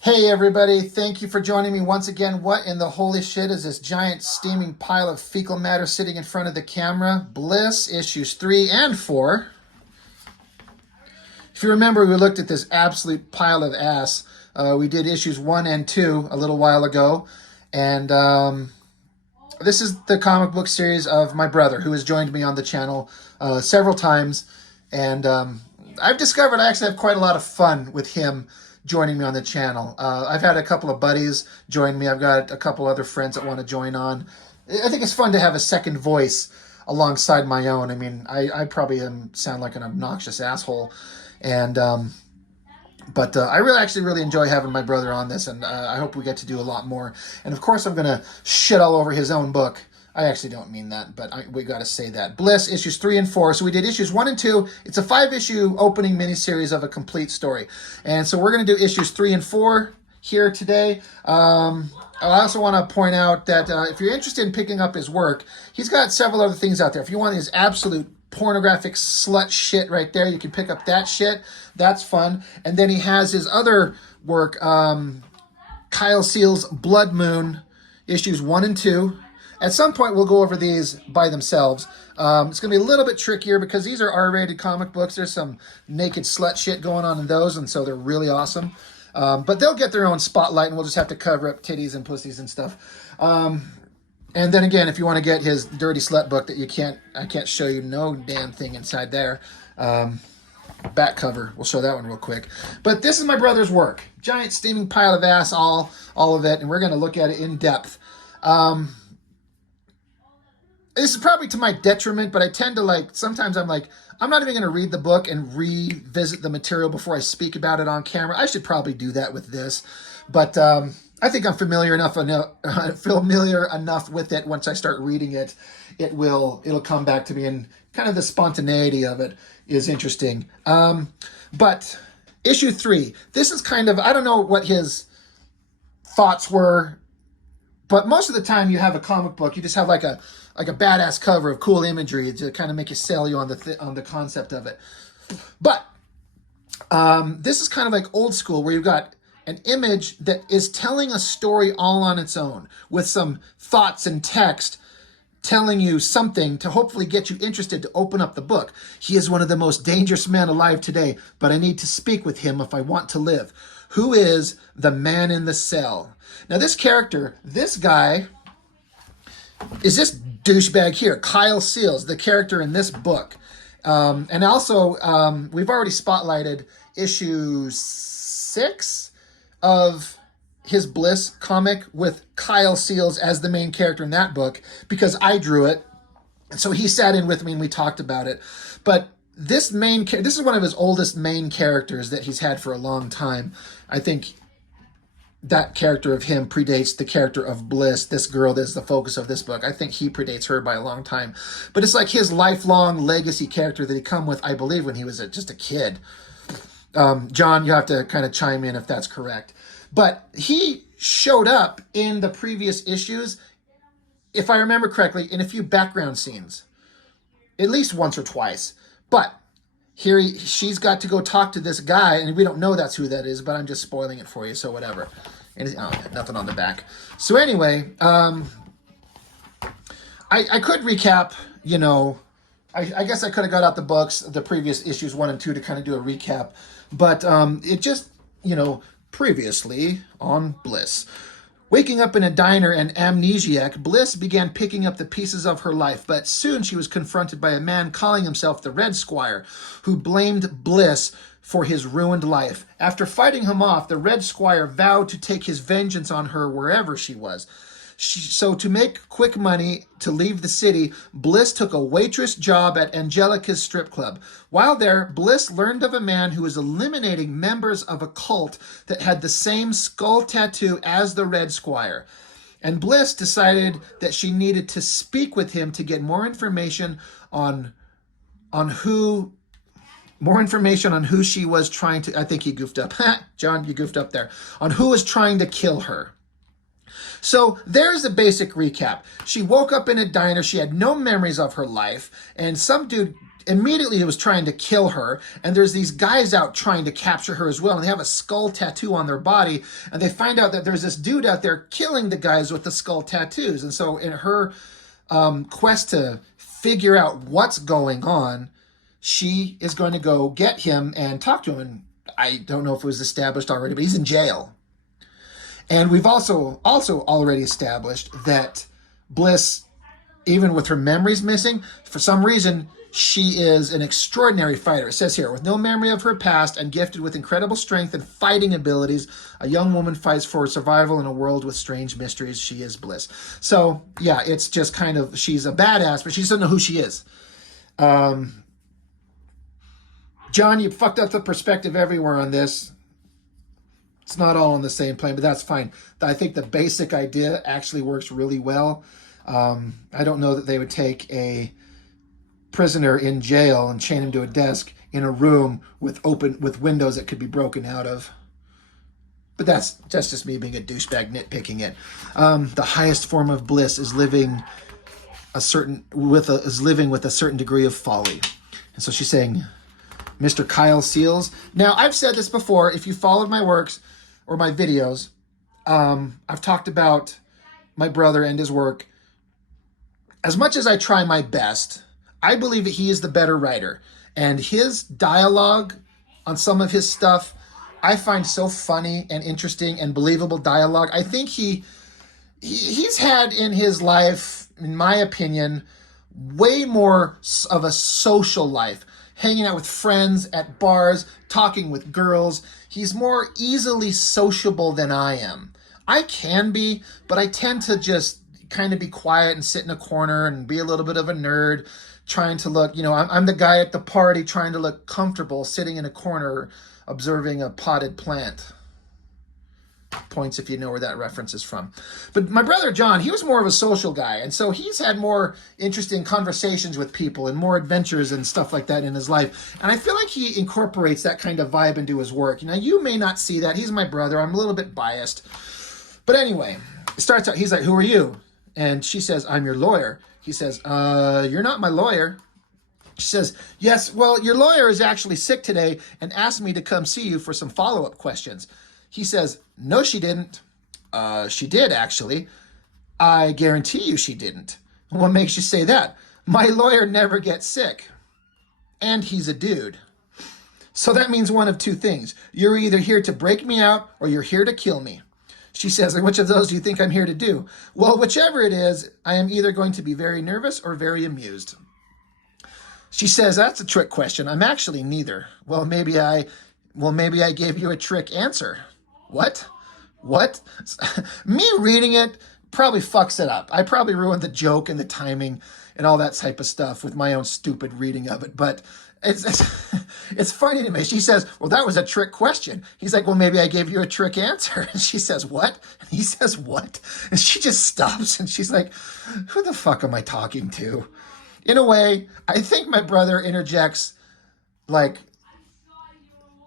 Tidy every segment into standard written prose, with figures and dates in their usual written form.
Hey everybody, thank you for joining me once again. What in the holy shit is this giant steaming pile of fecal matter sitting in front of the camera? Bliss, issues 3 and 4. If you remember, we looked at this absolute pile of ass. We did issues 1 and 2 a little while ago. And this is the comic book series of my brother, who has joined me on the channel several times. And I've discovered I actually have quite a lot of fun with him joining me on the channel. I've had a couple of buddies join me. I've got a couple other friends that want to join on. I think it's fun to have a second voice alongside my own. I mean, I probably sound like an obnoxious asshole. And but I really enjoy having my brother on this, and I hope we get to do a lot more. And of course, I'm going to shit all over his own book. I actually don't mean that, but we got to say that. Bliss, issues 3 and 4. So we did issues 1 and 2. It's a 5-issue opening miniseries of a complete story. And so we're going to do issues 3 and 4 here today. I also want to point out that if you're interested in picking up his work, he's got several other things out there. If you want his absolute pornographic slut shit right there, you can pick up that shit. That's fun. And then he has his other work, Kyle Seale's Blood Moon, issues 1 and 2. At some point, we'll go over these by themselves. It's going to be a little bit trickier because these are R-rated comic books. There's some naked slut shit going on in those, and so they're really awesome. But they'll get their own spotlight, and we'll just have to cover up titties and pussies and stuff. And then again, if you want to get his dirty slut book that I can't show you no damn thing inside there. Back cover, we'll show that one real quick. But this is my brother's work. Giant steaming pile of ass, all of it, and we're going to look at it in depth. This is probably to my detriment, but I tend to sometimes I'm like, I'm not even going to read the book and revisit the material before I speak about it on camera. I should probably do that with this. But I think I'm familiar enough with it. Once I start reading it, it'll come back to me, and kind of the spontaneity of it is interesting. But issue 3, this is kind of, I don't know what his thoughts were, but most of the time you have a comic book, you just have like a badass cover of cool imagery to kind of make you sell you on the concept of it. But this is kind of like old school, where you've got an image that is telling a story all on its own, with some thoughts and text telling you something to hopefully get you interested to open up the book. He is one of the most dangerous men alive today, but I need to speak with him if I want to live. Who is the man in the cell? Now this character, this guy, is this douchebag here, Kyle Seales, the character in this book. And also, we've already spotlighted issue 6 of his Bliss comic with Kyle Seales as the main character in that book, because I drew it. And so he sat in with me and we talked about it. But this is one of his oldest main characters that he's had for a long time. I think that character of him predates the character of Bliss. This girl that's the focus of this book, I think he predates her by a long time. But it's like his lifelong legacy character that he come with, I believe, when he was just a kid. John, you have to kind of chime in if that's correct. But he showed up in the previous issues, if I remember correctly, in a few background scenes. At least once or twice. But here she's got to go talk to this guy, and we don't know that's who that is, but I'm just spoiling it for you, so whatever. And nothing on the back. So anyway, I could recap, I guess I could have got out the books, the previous issues 1 and 2 to kind of do a recap. But it just, previously on Bliss. Waking up in a diner and amnesiac, Bliss began picking up the pieces of her life, but soon she was confronted by a man calling himself the Red Squire, who blamed Bliss for his ruined life. After fighting him off, the Red Squire vowed to take his vengeance on her wherever she was. So to make quick money to leave the city, Bliss took a waitress job at Angelica's strip club. While there, Bliss learned of a man who was eliminating members of a cult that had the same skull tattoo as the Red Squire. And Bliss decided that she needed to speak with him to get more information on who she was trying to, I think he goofed up. John, you goofed up there. On who was trying to kill her. So there's a basic recap. She woke up in a diner. She had no memories of her life. And some dude immediately was trying to kill her, and there's these guys out trying to capture her as well, and they have a skull tattoo on their body, and they find out that there's this dude out there killing the guys with the skull tattoos. And so in her quest to figure out what's going on, she is going to go get him and talk to him. And I don't know if it was established already, but he's in jail. And we've also already established that Bliss, even with her memories missing, for some reason, she is an extraordinary fighter. It says here, with no memory of her past and gifted with incredible strength and fighting abilities, a young woman fights for survival in a world with strange mysteries. She is Bliss. So, yeah, it's just kind of, she's a badass, but she doesn't know who she is. John, you fucked up the perspective everywhere on this. It's not all on the same plane, but that's fine. I think the basic idea actually works really well. I don't know that they would take a prisoner in jail and chain him to a desk in a room with windows that could be broken out of. But that's just me being a douchebag nitpicking it. The highest form of bliss is living with a certain degree of folly. And so she's saying, Mr. Kyle Seals. Now, I've said this before. If you followed my works or my videos, I've talked about my brother and his work. As much as I try my best, I believe that he is the better writer. And his dialogue on some of his stuff, I find so funny and interesting and believable dialogue. I think he's had in his life, in my opinion, way more of a social life. Hanging out with friends at bars, talking with girls. He's more easily sociable than I am. I can be, but I tend to just kind of be quiet and sit in a corner and be a little bit of a nerd, trying to look, I'm the guy at the party trying to look comfortable, sitting in a corner, observing a potted plant. Points if you know where that reference is from. But my brother John, he was more of a social guy, and so he's had more interesting conversations with people and more adventures and stuff like that in his life. And I feel like he incorporates that kind of vibe into his work. Now, you may not see that. He's my brother. I'm a little bit biased. But anyway, it starts out, he's like, who are you? And she says, I'm your lawyer. He says, you're not my lawyer. She says, yes, well, your lawyer is actually sick today and asked me to come see you for some follow-up questions. He says, no, she didn't. She did, actually. I guarantee you she didn't. What makes you say that? My lawyer never gets sick. And he's a dude. So that means one of two things. You're either here to break me out or you're here to kill me. She says, and which of those do you think I'm here to do? Well, whichever it is, I am either going to be very nervous or very amused. She says, that's a trick question. I'm actually neither. Well, maybe I gave you a trick answer. What? Me reading it probably fucks it up. I probably ruined the joke and the timing and all that type of stuff with my own stupid reading of it. But it's funny to me. She says, well, that was a trick question. He's like, well, maybe I gave you a trick answer. And she says, what? And he says, what? And she just stops and she's like, who the fuck am I talking to? In a way, I think my brother interjects like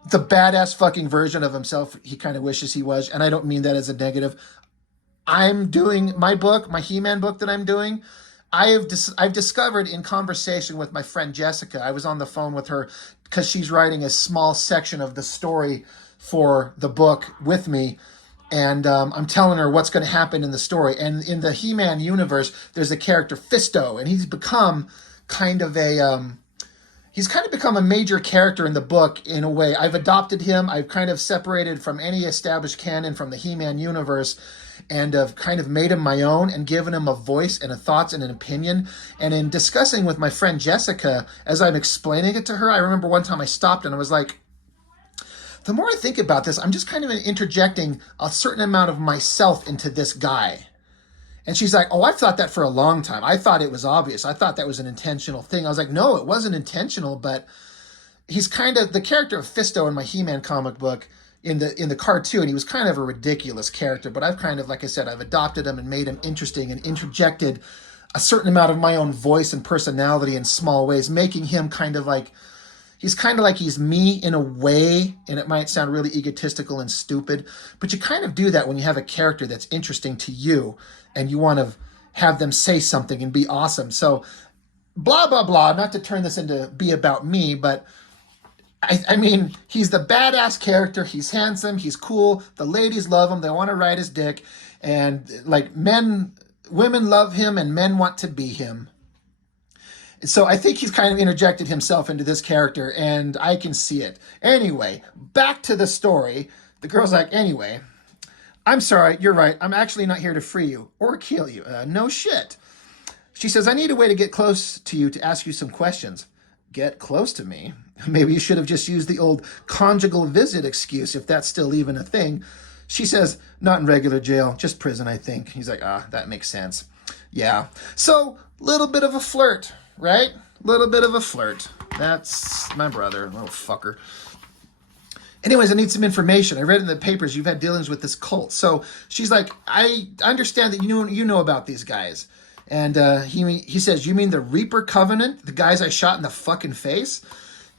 the badass fucking version of himself he kind of wishes he was. And I don't mean that as a negative. I'm doing my book, my He-Man book that I'm doing. I've discovered in conversation with my friend Jessica, I was on the phone with her because she's writing a small section of the story for the book with me. And I'm telling her what's going to happen in the story. And in the He-Man universe, there's a character Fisto, and he's become kind of a major character in the book in a way. I've adopted him. I've kind of separated from any established canon from the He-Man universe and have kind of made him my own and given him a voice and a thoughts and an opinion. And in discussing with my friend Jessica, as I'm explaining it to her, I remember one time I stopped and I was like, the more I think about this, I'm just kind of interjecting a certain amount of myself into this guy. And she's like, oh, I've thought that for a long time. I thought it was obvious. I thought that was an intentional thing. I was like, no, it wasn't intentional, but he's kind of the character of Fisto in my He-Man comic book in the cartoon. He was kind of a ridiculous character, but I've kind of, like I said, I've adopted him and made him interesting and interjected a certain amount of my own voice and personality in small ways, making him kind of like, he's me in a way, and it might sound really egotistical and stupid, but you kind of do that when you have a character that's interesting to you and you want to have them say something and be awesome. So blah, blah, blah. Not to turn this into be about me, but I mean, he's the badass character. He's handsome. He's cool. The ladies love him. They want to ride his dick. And like women love him and men want to be him. So I think he's kind of interjected himself into this character, and I can see it. Anyway, back to the story. The girl's like, anyway, I'm sorry, you're right. I'm actually not here to free you or kill you. No shit. She says, I need a way to get close to you to ask you some questions. Get close to me? Maybe you should have just used the old conjugal visit excuse, if that's still even a thing. She says, not in regular jail, just prison, I think. He's like, that makes sense. Yeah. So, little bit of a flirt, right? Little bit of a flirt. That's my brother, little fucker. Anyways, I need some information. I read in the papers you've had dealings with this cult. So she's like, I understand that you know about these guys. And he says, you mean the Reaper Covenant? The guys I shot in the fucking face?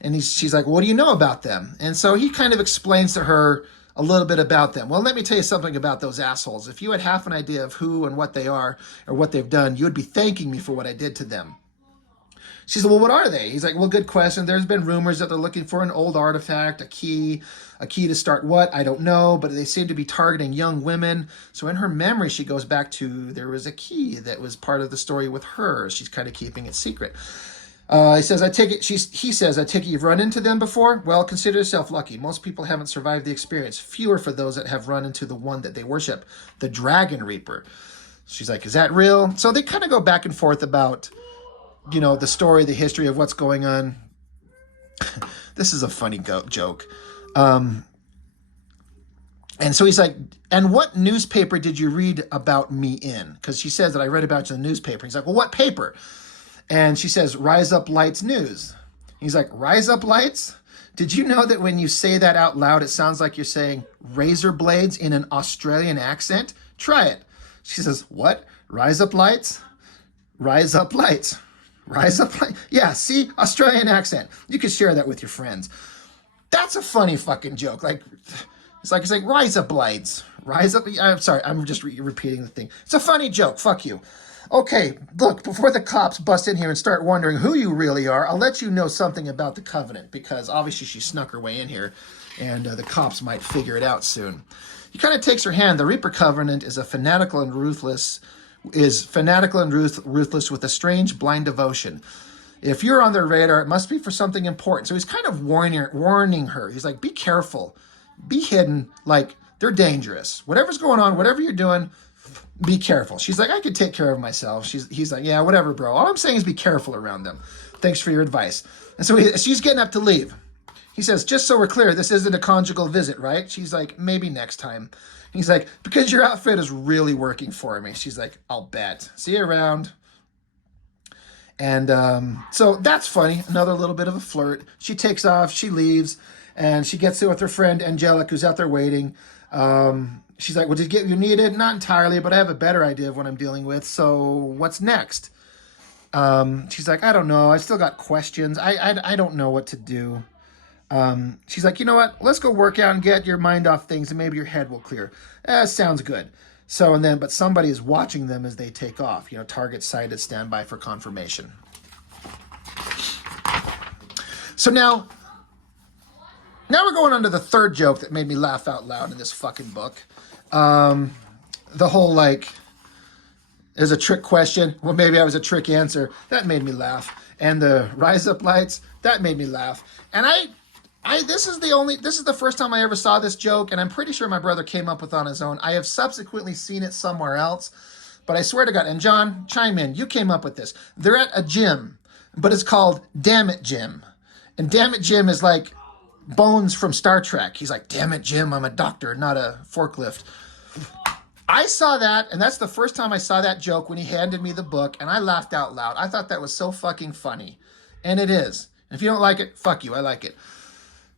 And she's like, what do you know about them? And so he kind of explains to her a little bit about them. Well, let me tell you something about those assholes. If you had half an idea of who and what they are or what they've done, you would be thanking me for what I did to them. She said, well, what are they? He's like, well, good question. There's been rumors that they're looking for an old artifact, a key to start what? I don't know, but they seem to be targeting young women. So in her memory, she goes back to there was a key that was part of the story with her. She's kind of keeping it secret. He says, I take it you've run into them before? Well, consider yourself lucky. Most people haven't survived the experience. Fewer for those that have run into the one that they worship, the Dragon Reaper. She's like, is that real? So they kind of go back and forth about, the story, the history of what's going on. This is a funny joke. And so he's like, and what newspaper did you read about me in? Because she says that I read about you in the newspaper. He's like, well, what paper? And she says, Rise Up Lights News. He's like, Rise Up Lights? Did you know that when you say that out loud, it sounds like you're saying razor blades in an Australian accent? Try it. She says, what? Rise Up Lights? Rise Up Lights. Rise Up Lights. Yeah, see? Australian accent. You could share that with your friends. That's a funny fucking joke. It's like Rise Up Lights. Rise Up. I'm sorry. I'm just repeating the thing. It's a funny joke. Fuck you. Okay, look, before the cops bust in here and start wondering who you really are, I'll let you know something about the Covenant, because obviously she snuck her way in here, and the cops might figure it out soon. He kind of takes her hand. The Reaper Covenant is fanatical and ruthless with a strange, blind devotion. If you're on their radar, it must be for something important. So he's kind of warning her. He's like, be careful. Be hidden. Like, they're dangerous. Whatever's going on, whatever you're doing, be careful. She's like, I could take care of myself. He's like, yeah, whatever, bro. All I'm saying is be careful around them. Thanks for your advice. And so she's getting up to leave. He says, just so we're clear, this isn't a conjugal visit, right? She's like, maybe next time. He's like, because your outfit is really working for me. She's like, I'll bet. See you around. And so that's funny. Another little bit of a flirt. She takes off. She leaves. And she gets there with her friend, Angelic, who's out there waiting. She's like, well, did you get what you needed? Not entirely, but I have a better idea of what I'm dealing with. So what's next? She's like, I don't know. I still got questions. I don't know what to do. She's like, you know what? Let's go work out and get your mind off things, and maybe your head will clear. Sounds good. So, but somebody is watching them as they take off. Target sighted, stand by for confirmation. So now we're going on to the third joke that made me laugh out loud in this fucking book. The whole, there's a trick question. Well, maybe I was a trick answer. That made me laugh. And the Rise Up Lights, that made me laugh. And this is the first time I ever saw this joke, and I'm pretty sure my brother came up with it on his own. I have subsequently seen it somewhere else, but I swear to God, and John, chime in, you came up with this. They're at a gym, but it's called Damn It Jim. And Damn It Jim is like Bones from Star Trek. He's like, damn it, Jim, I'm a doctor, not a forklift. I saw that, and that's the first time I saw that joke when he handed me the book, and I laughed out loud. I thought that was so fucking funny. And it is. And if you don't like it, fuck you, I like it.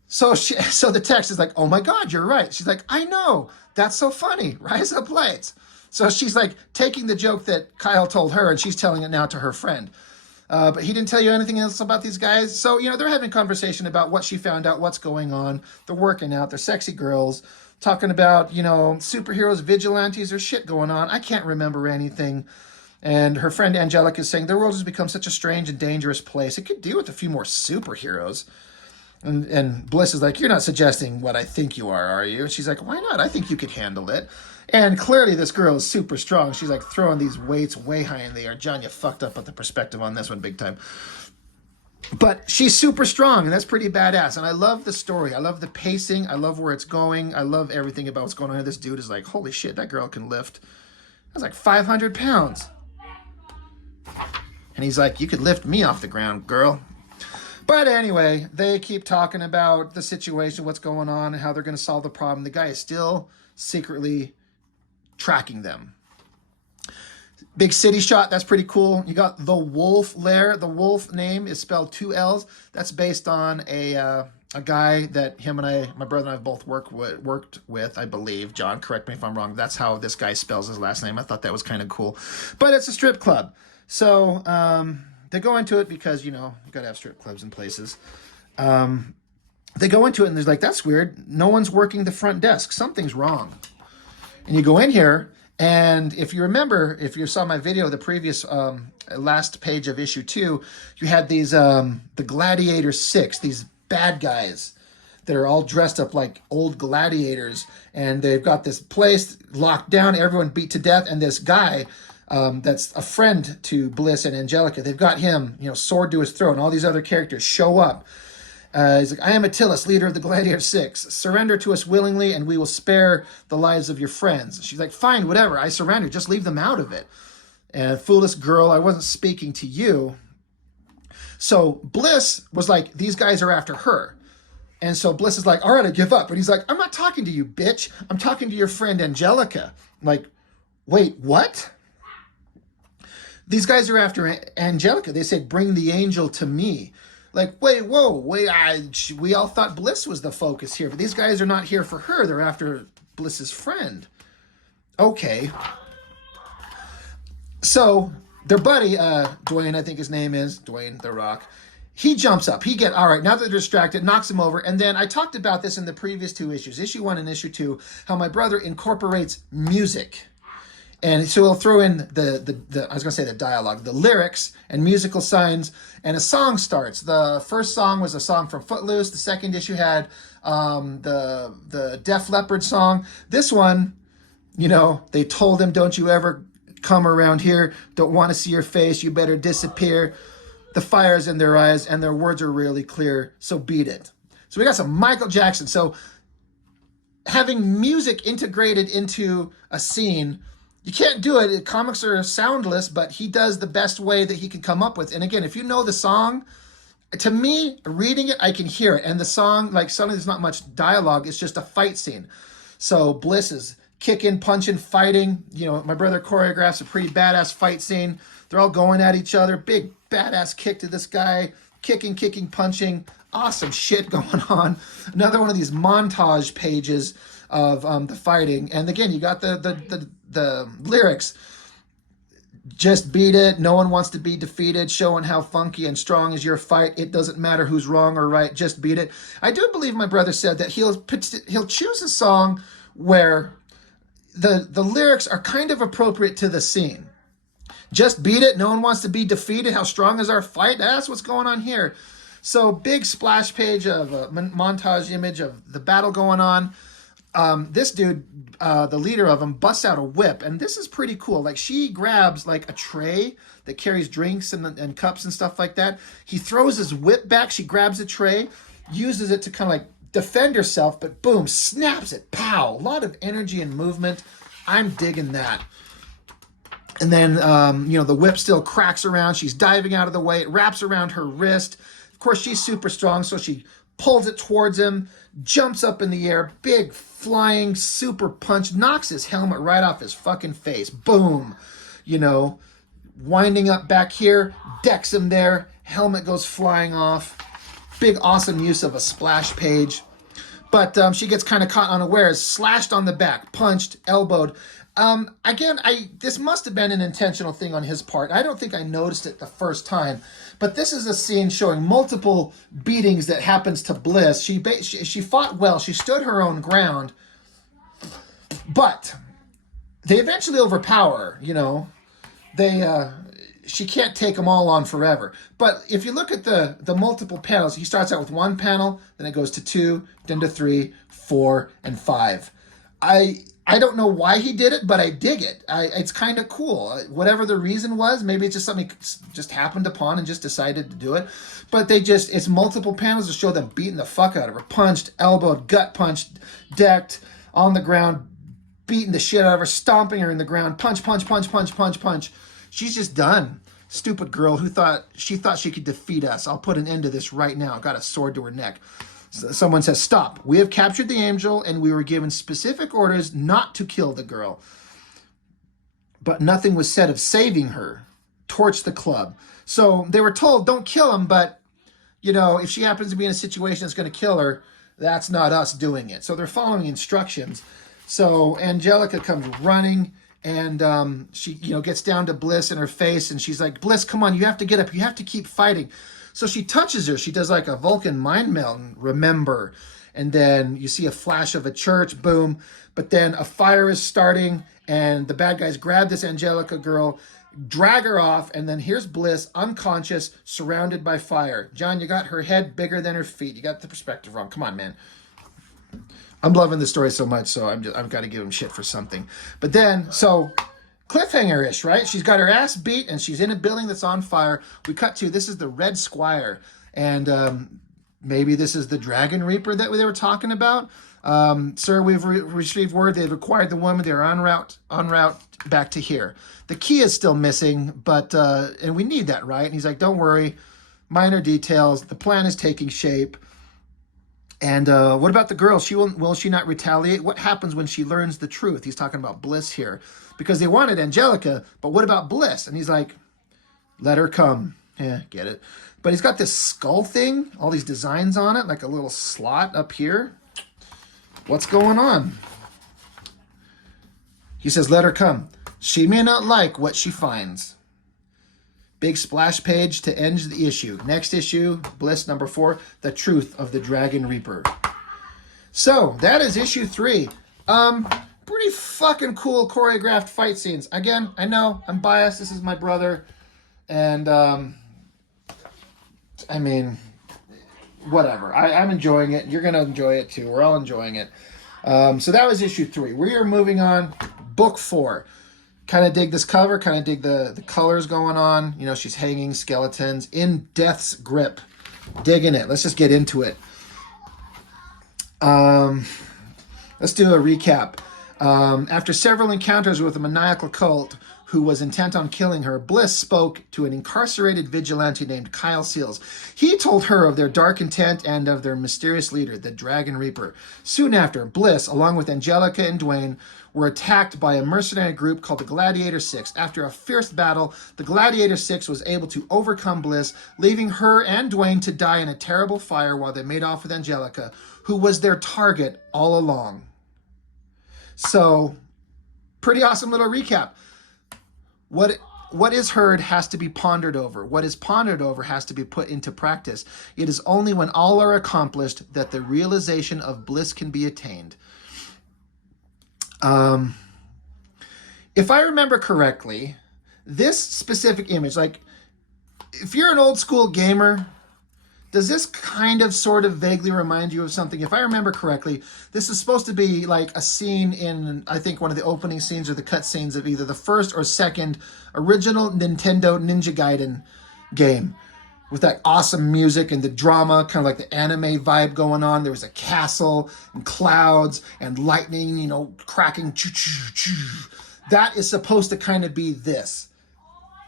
So the text is like, oh my God, you're right. She's like, I know. That's so funny. Rise Up Lights. So she's like taking the joke that Kyle told her, and she's telling it now to her friend. But he didn't tell you anything else about these guys. So, they're having a conversation about what she found out, what's going on. They're working out. They're sexy girls. Talking about, superheroes, vigilantes, or shit going on. I can't remember anything. And her friend Angelica is saying the world has become such a strange and dangerous place. It could do with a few more superheroes. And Bliss is like, you're not suggesting what I think you are you? And she's like, why not? I think you could handle it. And clearly this girl is super strong. She's like throwing these weights way high in the air. John, you fucked up with the perspective on this one big time. But she's super strong, and that's pretty badass. And I love the story. I love the pacing. I love where it's going. I love everything about what's going on here. This dude is like, holy shit, that girl can lift. That's like 500 pounds. And he's like, you could lift me off the ground, girl. But anyway, they keep talking about the situation, what's going on, and how they're going to solve the problem. The guy is still secretly tracking them. Big city shot, that's pretty cool. You got the Wolf Lair. The Wolf name is spelled 2 L's. That's based on a guy that him and my brother and I have both worked with, I believe. John, correct me if I'm wrong. That's how this guy spells his last name. I thought that was kind of cool. But it's a strip club. So they go into it because, you got to have strip clubs in places. They go into it and they're like, that's weird. No one's working the front desk. Something's wrong. And you go in here, and if you remember, if you saw my video, the previous last page of issue 2, you had these, the Gladiator 6, these bad guys that are all dressed up like old gladiators, and they've got this place locked down, everyone beat to death, and this guy that's a friend to Bliss and Angelica, they've got him, sword to his throat, and all these other characters show up. He's like, I am Attilas, leader of the Gladiator 6. Surrender to us willingly, and we will spare the lives of your friends. She's like, fine, whatever, I surrender. Just leave them out of it. And foolish girl, I wasn't speaking to you. So Bliss was like, these guys are after her. And so Bliss is like, all right, I give up. And he's like, I'm not talking to you, bitch. I'm talking to your friend Angelica. I'm like, wait, what? These guys are after Angelica. They said, bring the angel to me. Like, wait, we all thought Bliss was the focus here, but these guys are not here for her. They're after Bliss's friend. Okay. So their buddy, Dwayne, I think his name is, Dwayne The Rock, he jumps up. All right, now that they're distracted, knocks him over. And then I talked about this in the previous 2 issues, issue 1 and issue 2, how my brother incorporates music. And so he'll throw in the dialogue, the lyrics and musical signs, and a song starts. The first song was a song from Footloose. The second issue had the Def Leppard song. This one, they told him, don't you ever come around here. Don't want to see your face. You better disappear. The fire's in their eyes, and their words are really clear, so beat it. So we got some Michael Jackson. So having music integrated into a scene, you can't do it. Comics are soundless, but he does the best way that he can come up with. And again, if you know the song, to me, reading it, I can hear it. And the song, like suddenly there's not much dialogue. It's just a fight scene. So Bliss is kicking, punching, fighting. My brother choreographs a pretty badass fight scene. They're all going at each other. Big badass kick to this guy. Kicking, punching. Awesome shit going on. Another one of these montage pages of the fighting. And again, you got the lyrics. Just beat it. No one wants to be defeated. Showing how funky and strong is your fight. It doesn't matter who's wrong or right. Just beat it. I do believe my brother said that he'll choose a song where the lyrics are kind of appropriate to the scene. Just beat it. No one wants to be defeated. How strong is our fight? That's what's going on here. So big splash page of a montage image of the battle going on. This dude, the leader of them, busts out a whip, and this is pretty cool. Like, she grabs like a tray that carries drinks and cups and stuff like that. He throws his whip back. She grabs a tray, uses it to kind of like defend herself, but boom, snaps it. Pow! A lot of energy and movement. I'm digging that. And then, the whip still cracks around. She's diving out of the way. It wraps around her wrist. Of course, she's super strong, so she pulls it towards him, jumps up in the air, big flying super punch, knocks his helmet right off his fucking face. Boom. Winding up back here, decks him there, helmet goes flying off. Big awesome use of a splash page. But she gets kind of caught unawares, slashed on the back, punched, elbowed. Again, this must have been an intentional thing on his part. I don't think I noticed it the first time, but this is a scene showing multiple beatings that happens to Bliss. She fought well. She stood her own ground, but they eventually overpower her, she can't take them all on forever. But if you look at the multiple panels, he starts out with one panel, then it goes to 2, then to 3, 4, and 5. I don't know why he did it, but I dig it. It's kind of cool. Whatever the reason was, maybe it's just something just happened upon and just decided to do it. But it's multiple panels to show them beating the fuck out of her. Punched, elbowed, gut punched, decked, on the ground, beating the shit out of her, stomping her in the ground. Punch, punch, punch, punch, punch, punch. She's just done. Stupid girl who thought she could defeat us. I'll put an end to this right now. Got a sword to her neck. Someone says, stop. We have captured the angel and we were given specific orders not to kill the girl. But nothing was said of saving her. Torch the club. So they were told, don't kill him, but, if she happens to be in a situation that's going to kill her, that's not us doing it. So they're following instructions. So Angelica comes running and she, gets down to Bliss in her face and she's like, Bliss, come on, you have to get up. You have to keep fighting. So she touches her. She does like a Vulcan mind melt, remember. And then you see a flash of a church, boom. But then a fire is starting and the bad guys grab this Angelica girl, drag her off, and then here's Bliss, unconscious, surrounded by fire. John, you got her head bigger than her feet. You got the perspective wrong. Come on, man. I'm loving the story so much, so I've got to give him shit for something. But then, cliffhanger-ish, right? She's got her ass beat, and she's in a building that's on fire. We cut to, this is the Red Squire, and maybe this is the Dragon Reaper that they were talking about. Sir, we've received word they've acquired the woman. They're en route back to here. The key is still missing, but and we need that, right? And he's like, don't worry, minor details. The plan is taking shape. And what about the girl? Will she not retaliate? What happens when she learns the truth? He's talking about Bliss here. Because they wanted Angelica, but what about Bliss? And he's like, let her come. Yeah, get it. But he's got this skull thing, all these designs on it, like a little slot up here. What's going on? He says, let her come. She may not like what she finds. Big splash page to end the issue. Next issue, Bliss number 4, The Truth of the Dragon Reaper. So, that is issue 3. Pretty fucking cool choreographed fight scenes. Again, I know, I'm biased. This is my brother. And, I mean, whatever. I'm enjoying it. You're going to enjoy it too. We're all enjoying it. So that was issue 3. We are moving on. Book 4. Kind of dig this cover. Kind of dig the colors going on. She's hanging skeletons in death's grip. Digging it. Let's just get into it. Let's do a recap. After several encounters with a maniacal cult who was intent on killing her, Bliss spoke to an incarcerated vigilante named Kyle Seals. He told her of their dark intent and of their mysterious leader, the Dragon Reaper. Soon after, Bliss, along with Angelica and Dwayne, were attacked by a mercenary group called the Gladiator 6. After a fierce battle, the Gladiator 6 was able to overcome Bliss, leaving her and Dwayne to die in a terrible fire while they made off with Angelica, who was their target all along. So, pretty awesome little recap. What is heard has to be pondered over. What is pondered over has to be put into practice. It is only when all are accomplished that the realization of bliss can be attained. If I remember correctly, this specific image, like if you're an old school gamer, does this kind of sort of vaguely remind you of something? If I remember correctly, this is supposed to be like a scene in, I think, one of the opening scenes or the cut scenes of either the first or second original Nintendo Ninja Gaiden game, with that awesome music and the drama, kind of like the anime vibe going on. There was a castle and clouds and lightning, cracking. That is supposed to kind of be this.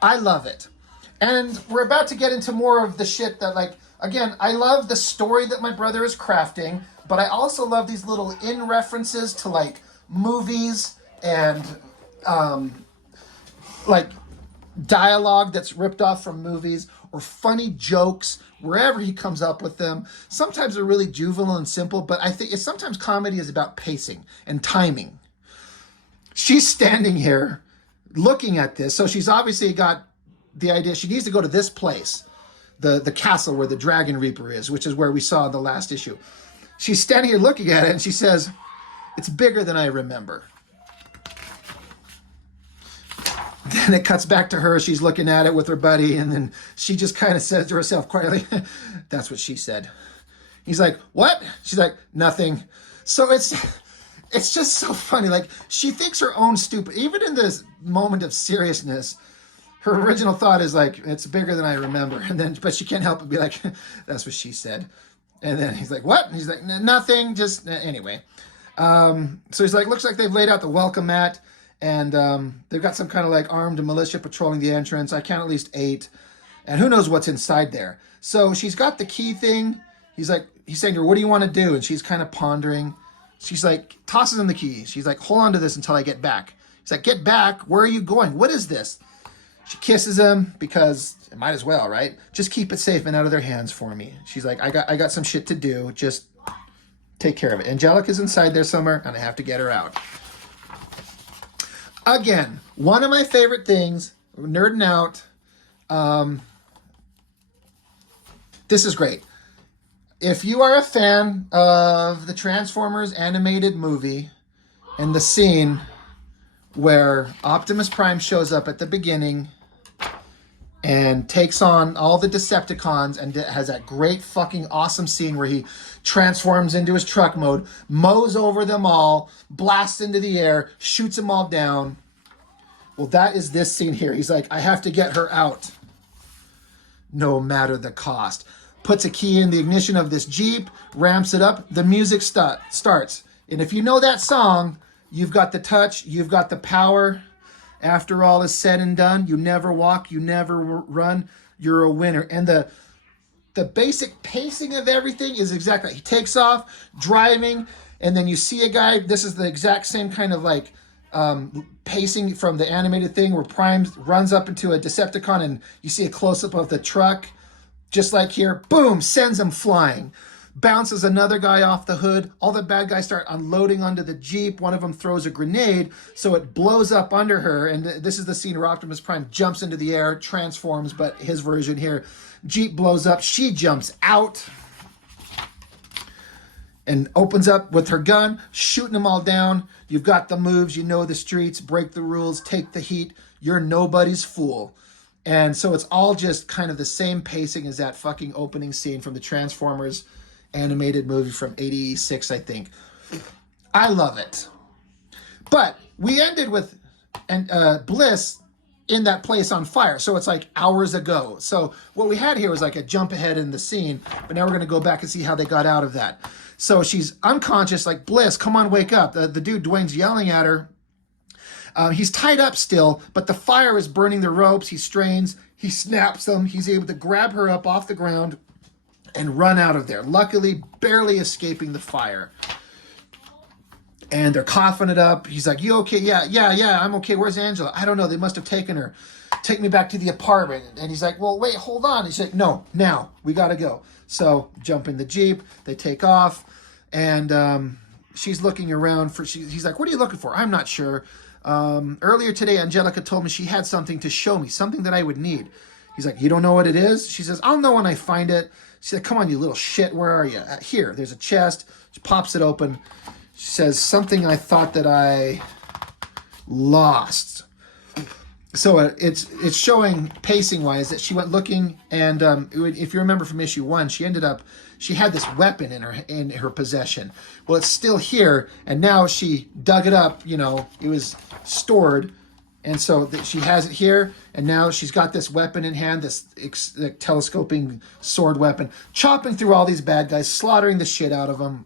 I love it. And we're about to get into more of the shit that, like, again, I love the story that my brother is crafting, but I also love these little in-references to, like, movies and, like, dialogue that's ripped off from movies or funny jokes, wherever he comes up with them. Sometimes they're really juvenile and simple, but I think sometimes comedy is about pacing and timing. She's standing here looking at this, so she's obviously got the idea she needs to go to this place, the castle where the Dragon Reaper is, which is where we saw the last issue. She's standing here looking at it and she says, "It's bigger than I remember." Then it cuts back to her. She's looking at it with her buddy, and then she just kind of says to herself quietly, "That's what she said." He's like, "What?" She's like, "Nothing." So it's just so funny. Like, she thinks her own stupid, even in this moment of seriousness, her original thought is like, "It's bigger than I remember." And then, but she can't help but be like, "That's what she said." And then he's like, "What?" And he's like, "Nothing, just anyway." So he's like, looks like they've laid out the welcome mat, and they've got some kind of like armed militia patrolling the entrance. I count at least 8, and who knows what's inside there. So she's got the key thing. He's saying to her, "What do you want to do?" And she's kind of pondering. She's like, tosses him the key. She's like, "Hold on to this until I get back." He's like, "Get back? Where are you going? What is this?" She kisses him because it might as well, right? "Just keep it safe and out of their hands for me." She's like, I got some shit to do. Just take care of it. Angelica's inside there somewhere, and I have to get her out. Again, one of my favorite things, nerding out. This is great. If you are a fan of the Transformers animated movie and the scene where Optimus Prime shows up at the beginning and takes on all the Decepticons and has that great fucking awesome scene where he transforms into his truck mode, mows over them all, blasts into the air, shoots them all down. Well, that is this scene here. He's like, "I have to get her out, no matter the cost." Puts a key in the ignition of this Jeep, ramps it up, the music starts. And if you know that song, you've got the touch, you've got the power. After all is said and done, you never walk, you never run, you're a winner. And the basic pacing of everything is exactly, he takes off, driving, and then you see a guy, this is the exact same kind of like pacing from the animated thing where Prime runs up into a Decepticon and you see a close-up of the truck, just like here, boom, sends him flying. Bounces another guy off the hood. All the bad guys start unloading onto the Jeep. One of them throws a grenade, so it blows up under her. And this is the scene where Optimus Prime jumps into the air, transforms, but his version here. Jeep blows up. She jumps out and opens up with her gun, shooting them all down. You've got the moves. You know the streets. Break the rules. Take the heat. You're nobody's fool. And so it's all just kind of the same pacing as that fucking opening scene from the Transformers animated movie from 86, I think. I love it. But we ended with BLISS in that place on fire. So it's like hours ago. So what we had here was like a jump ahead in the scene, but now we're going to go back and see how they got out of that. So she's unconscious, like, "BLISS, come on, wake up." The dude, Dwayne's yelling at her. He's tied up still, but the fire is burning the ropes. He strains, he snaps them. He's able to grab her up off the ground and run out of there, luckily barely escaping the fire. And they're coughing it up. He's like, "You okay?" Yeah, I'm okay. Where's Angela?" "I don't know. They must have taken her. Take me back to the apartment." And he's like, "Well, wait, hold on." He's like, "No, now, we got to go." So jump in the Jeep. They take off. And she's looking around for, he's like, "What are you looking for?" "I'm not sure. Earlier today, Angelica told me she had something to show me, something that I would need." He's like, "You don't know what it is?" She says, "I'll know when I find it." She said, "Come on, you little shit. Where are you?" "Here, there's a chest." She pops it open. She says, "Something I thought that I lost." So it's showing pacing wise that she went looking, and if you remember from issue 1, she had this weapon in her possession. Well, it's still here, and now she dug it up. It was stored, and so she has it here, and now she's got this weapon in hand, this telescoping sword weapon, chopping through all these bad guys, slaughtering the shit out of them.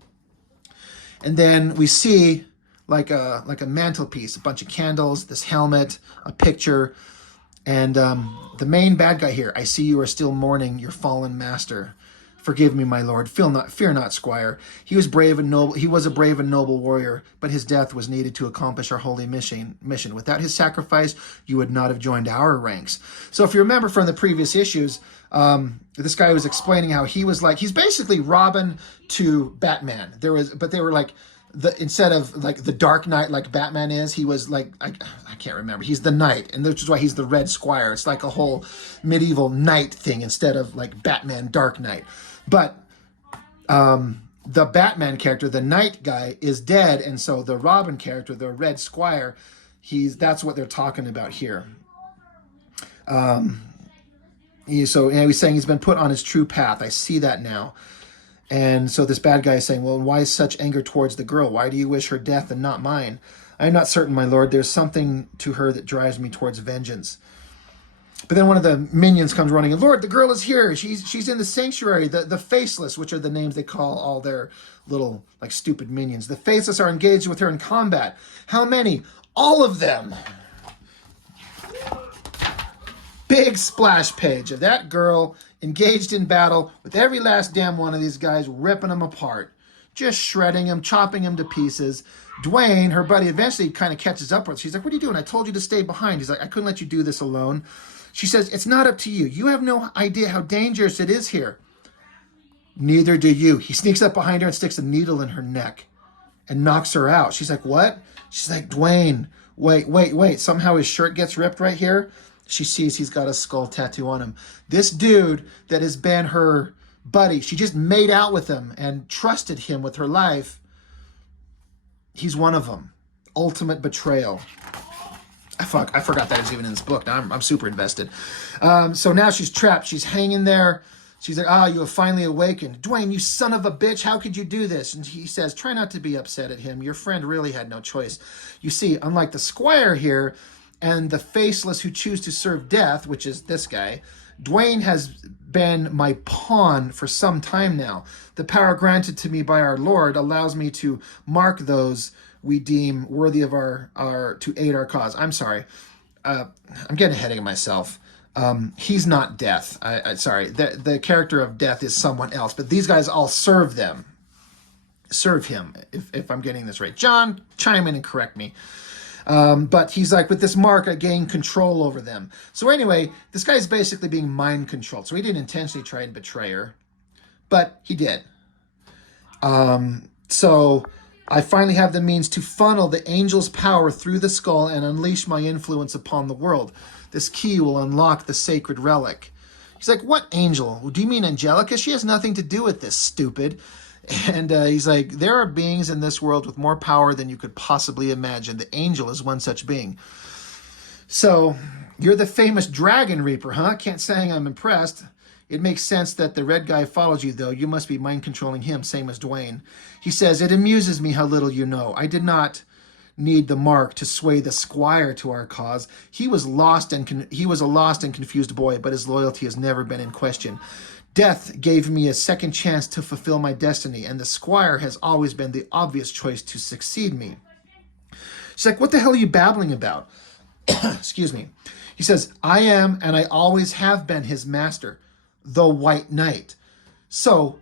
And then we see like a mantelpiece, a bunch of candles, this helmet, a picture, and the main bad guy here. "I see you are still mourning your fallen master. Forgive me, my lord. Fear not, squire. He was brave and noble. He was a brave and noble warrior, but his death was needed to accomplish our holy mission. Without his sacrifice, you would not have joined our ranks." So if you remember from the previous issues, this guy was explaining how he's basically Robin to Batman. But they were like, instead of like the Dark Knight like Batman is, he was like, I can't remember. He's the Knight, and which is why he's the Red Squire. It's like a whole medieval knight thing instead of like Batman Dark Knight. But the Batman character, the Knight guy, is dead, and so the Robin character, the Red Squire, that's what they're talking about here. So he's saying he's been put on his true path. I see that now. And so this bad guy is saying, well, why such anger towards the girl? Why do you wish her death and not mine? I am not certain, my lord. There's something to her that drives me towards vengeance. But then one of the minions comes running, and Lord, the girl is here. She's in the sanctuary. The faceless, which are the names they call all their little, like, stupid minions. The faceless are engaged with her in combat. How many? All of them. Big splash page of that girl engaged in battle with every last damn one of these guys, ripping them apart. Just shredding them, chopping them to pieces. Dwayne, her buddy, eventually kind of catches up with her. She's like, what are you doing? I told you to stay behind. He's like, I couldn't let you do this alone. She says, it's not up to you. You have no idea how dangerous it is here. Neither do you. He sneaks up behind her and sticks a needle in her neck and knocks her out. She's like, what? She's like, Dwayne, wait. Somehow his shirt gets ripped right here. She sees he's got a skull tattoo on him. This dude that has been her buddy, she just made out with him and trusted him with her life. He's one of them. Ultimate betrayal. I forgot that was even in this book. Now I'm super invested. So now she's trapped. She's hanging there. She's like, you have finally awakened. Dwayne, you son of a bitch, how could you do this? And he says, try not to be upset at him. Your friend really had no choice. You see, unlike the squire here and the faceless who choose to serve death, which is this guy, Dwayne has been my pawn for some time now. The power granted to me by our Lord allows me to mark those we deem worthy of our to aid our cause. I'm sorry. I'm getting ahead of myself. He's not Death. Sorry. The character of Death is someone else, but these guys all serve him, if I'm getting this right. John, chime in and correct me. But he's like, with this mark, I gain control over them. So anyway, this guy's basically being mind controlled. So he didn't intentionally try and betray her, but he did. So I finally have the means to funnel the angel's power through the skull and unleash my influence upon the world. This key will unlock the sacred relic. He's like, what angel? Do you mean Angelica? She has nothing to do with this, stupid. And he's like, there are beings in this world with more power than you could possibly imagine. The angel is one such being. So, you're the famous Dragon Reaper, huh? Can't say I'm impressed. It makes sense that the red guy follows you, though. You must be mind-controlling him, same as Dwayne. He says, it amuses me how little you know. I did not need the mark to sway the squire to our cause. He was a lost and confused boy, but his loyalty has never been in question. Death gave me a second chance to fulfill my destiny, and the squire has always been the obvious choice to succeed me. She's like, what the hell are you babbling about? Excuse me. He says, I am and I always have been his master, the White Knight. So,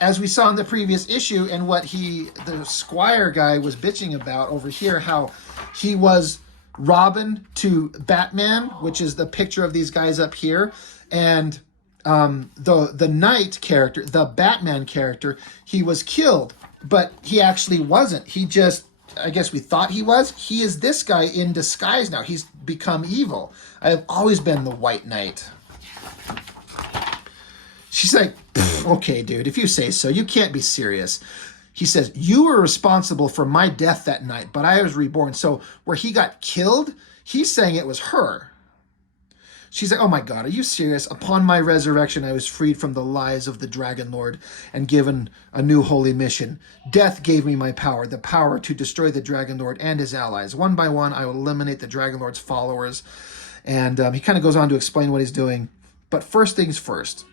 as we saw in the previous issue and what the squire guy was bitching about over here, how he was Robin to Batman, which is the picture of these guys up here, and the knight character, the Batman character, he was killed, but he actually wasn't. He just, I guess we thought he was. He is this guy in disguise now. He's become evil. I have always been the White Knight. She's like, okay, dude, if you say so, you can't be serious. He says, you were responsible for my death that night, but I was reborn. So where he got killed, he's saying it was her. She's like, oh my God, are you serious? Upon my resurrection, I was freed from the lies of the Dragon Lord and given a new holy mission. Death gave me my power, the power to destroy the Dragon Lord and his allies. One by one, I will eliminate the Dragon Lord's followers. And he kind of goes on to explain what he's doing. But first things first.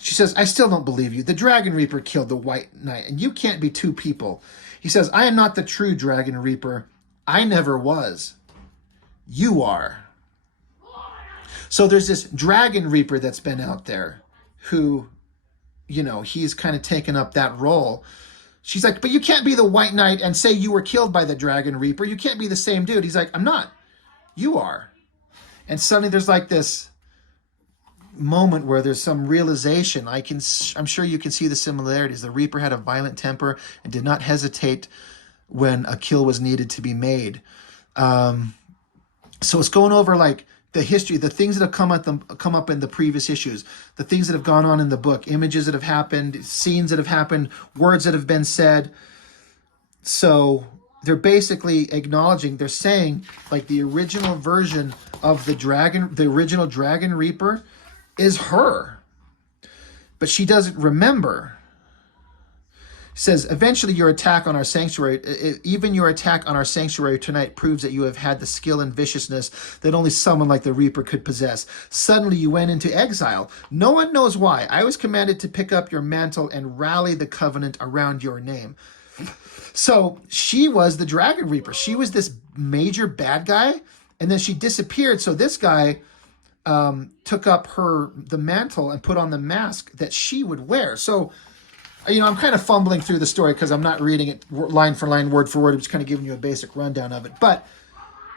She says, I still don't believe you. The Dragon Reaper killed the White Knight, and you can't be two people. He says, I am not the true Dragon Reaper. I never was. You are. So there's this Dragon Reaper that's been out there who, he's kind of taken up that role. She's like, but you can't be the White Knight and say you were killed by the Dragon Reaper. You can't be the same dude. He's like, I'm not. You are. And suddenly there's like this moment where there's some realization. I'm sure you can see the similarities. The Reaper had a violent temper and did not hesitate when a kill was needed to be made. So it's going over like the history, the things that have come up in the previous issues, the things that have gone on in the book, images that have happened, scenes that have happened, words that have been said. So they're basically acknowledging, they're saying like the original version of the original Dragon Reaper is her, but she doesn't remember. Says, eventually your attack on our sanctuary, even your attack on our sanctuary tonight proves that you have had the skill and viciousness that only someone like the Reaper could possess. Suddenly you went into exile. No one knows why. I was commanded to pick up your mantle and rally the covenant around your name. So she was the Dragon Reaper. She was this major bad guy, and then she disappeared. So this guy took up the mantle and put on the mask that she would wear. So, you know, I'm kind of fumbling through the story because I'm not reading it line for line, word for word. I'm just kind of giving you a basic rundown of it. But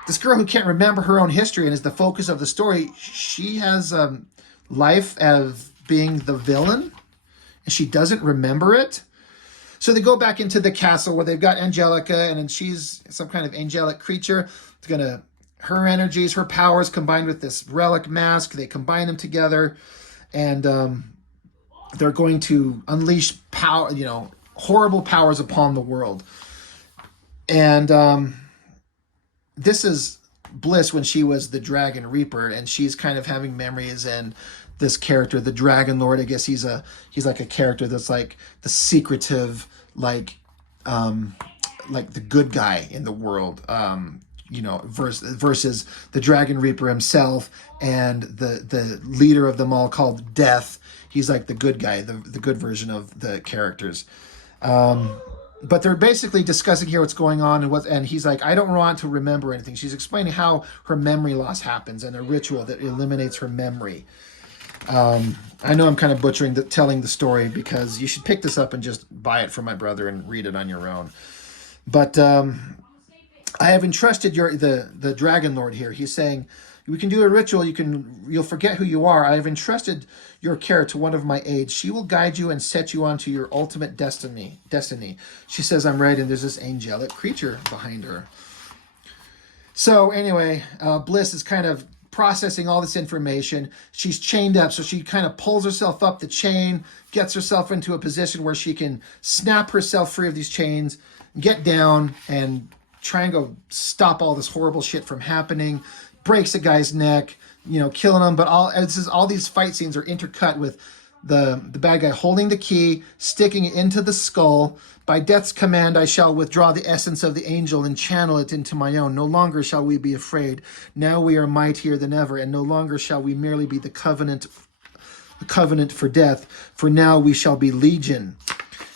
this girl who can't remember her own history and is the focus of the story, she has life as being the villain, and she doesn't remember it. So they go back into the castle where they've got Angelica, and then she's some kind of angelic creature. It's gonna, her energies, her powers combined with this relic mask, they combine them together, and they're going to unleash power, you know, horrible powers upon the world. And this is Bliss when she was the Dragon Reaper, and she's kind of having memories, and this character, the Dragon Lord, I guess he's like a character that's like the secretive, like the good guy in the world, you know, versus the Dragon Reaper himself and the leader of them all called Death. He's like the good guy, the good version of the characters. But they're basically discussing here what's going on, and he's like, I don't want to remember anything. She's explaining how her memory loss happens and a ritual that eliminates her memory. I know I'm kind of butchering telling the story, because you should pick this up and just buy it for my brother and read it on your own. But I have entrusted the Dragon Lord here. He's saying, we can do a ritual. You'll forget who you are. I have entrusted your care to one of my aides. She will guide you and set you onto your ultimate destiny. She says, I'm right, and there's this angelic creature behind her. So anyway, Bliss is kind of processing all this information. She's chained up, so she kind of pulls herself up the chain, gets herself into a position where she can snap herself free of these chains, get down, and try and go stop all this horrible shit from happening. Breaks a guy's neck, you know, killing him. But all these fight scenes are intercut with the bad guy holding the key, sticking it into the skull. By Death's command, I shall withdraw the essence of the angel and channel it into my own. No longer shall we be afraid. Now we are mightier than ever, and no longer shall we merely be the covenant for death. For now we shall be legion.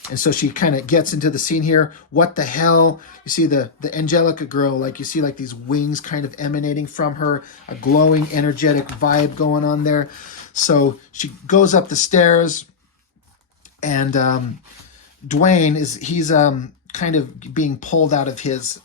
And so she kind of gets into the scene here. What the hell? You see the Angelica girl, like you see like these wings kind of emanating from her, a glowing, energetic vibe going on there. So she goes up the stairs, and Dwayne he's kind of being pulled out of his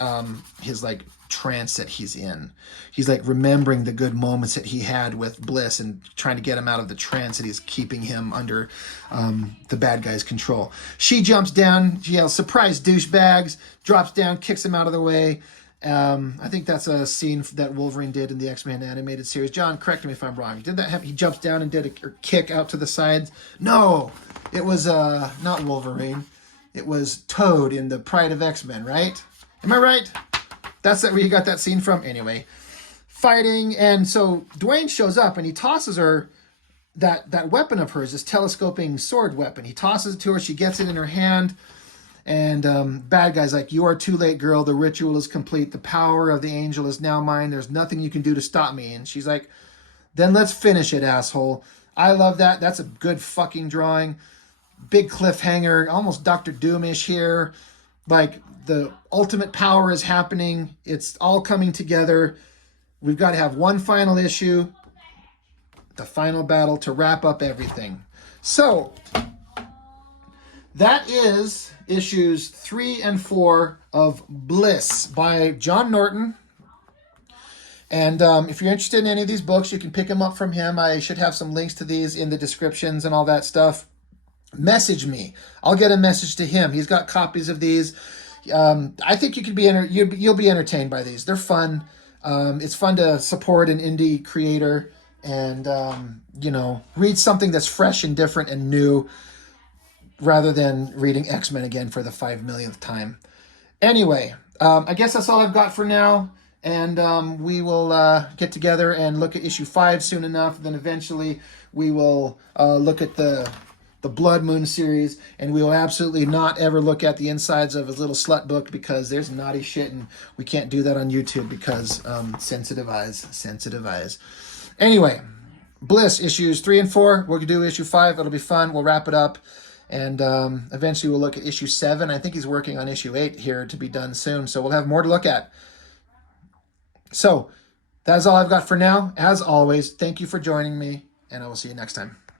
like trance that he's in. He's like remembering the good moments that he had with Bliss and trying to get him out of the trance that he's keeping him under the bad guy's control. She jumps down, she yells, surprise douchebags, drops down, kicks him out of the way. I think that's a scene that Wolverine did in the X-Men animated series. John, correct me if I'm wrong. Did that happen? He jumps down and did a kick out to the sides? No, it was not Wolverine. It was Toad in the Pride of X-Men, right? Am I right? That's where you got that scene from? Anyway, fighting, and so Dwayne shows up, and he tosses her that weapon of hers, this telescoping sword weapon. He tosses it to her, she gets it in her hand, and bad guy's like, you are too late, girl. The ritual is complete. The power of the angel is now mine. There's nothing you can do to stop me. And she's like, then let's finish it, asshole. I love that. That's a good fucking drawing. Big cliffhanger, almost Dr. Doom-ish here. Like, the ultimate power is happening. It's all coming together. We've got to have one final issue, the final battle, to wrap up everything. So that is issues 3 and 4 of Bliss by John Norton. And if you're interested in any of these books, you can pick them up from him. I should have some links to these in the descriptions and all that stuff. Message me. I'll get a message to him. He's got copies of these. I think you could be you'll be entertained by these. They're fun. It's fun to support an indie creator and read something that's fresh and different and new, rather than reading X-Men again for the 5 millionth time. Anyway, I guess that's all I've got for now. And we will get together and look at issue 5 soon enough. Then eventually we will look at the Blood Moon series, and we will absolutely not ever look at the insides of his little slut book, because there's naughty shit, and we can't do that on YouTube because sensitive eyes, sensitive eyes. Anyway, Bliss issues 3 and 4. We'll do issue 5. It'll be fun. We'll wrap it up. And eventually we'll look at issue 7. I think he's working on issue 8 here to be done soon. So we'll have more to look at. So that's all I've got for now. As always, thank you for joining me, and I will see you next time.